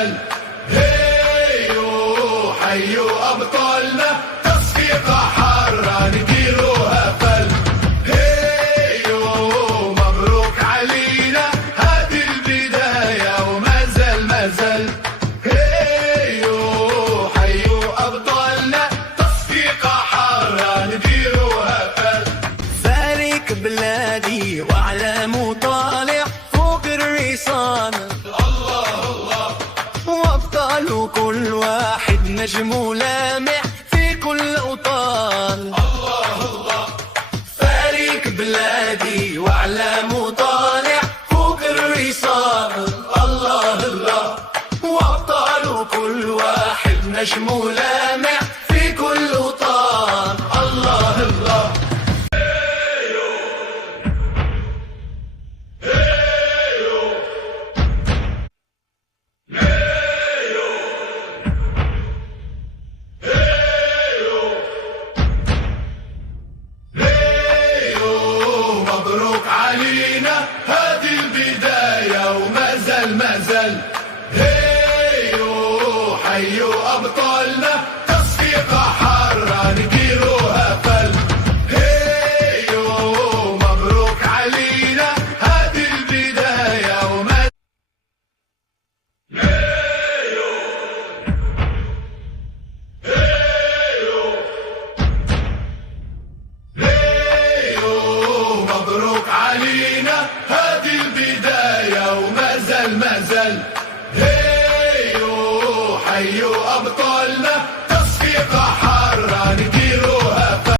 زال. هيو حيوا أبطالنا، تصفيقة حارة نديروها فل. هيو مبروك علينا، هذه البداية وما زال ما زال. هيو حيوا أبطالنا، تصفيقة حارة نديروها فل. فارق بلادي وأعلام طالع فوق الرصانة، وابطال كل واحد نجم لامع في كل اوطان. فارق بلادي واعلام طالع فوق الرصانة، الله وابطال كل واحد نجم لامع في كل اوطان. الله مبروك علينا، هذه البداية وما زال ما زال. هيو حيوا أبطالنا، تصفيقة حارة نديروها فل. هيو مبروك علينا، هذه البداية وما مبروك علينا، هذه البداية وما زال ما زال. هيو حيوا أبطالنا، تصفيقة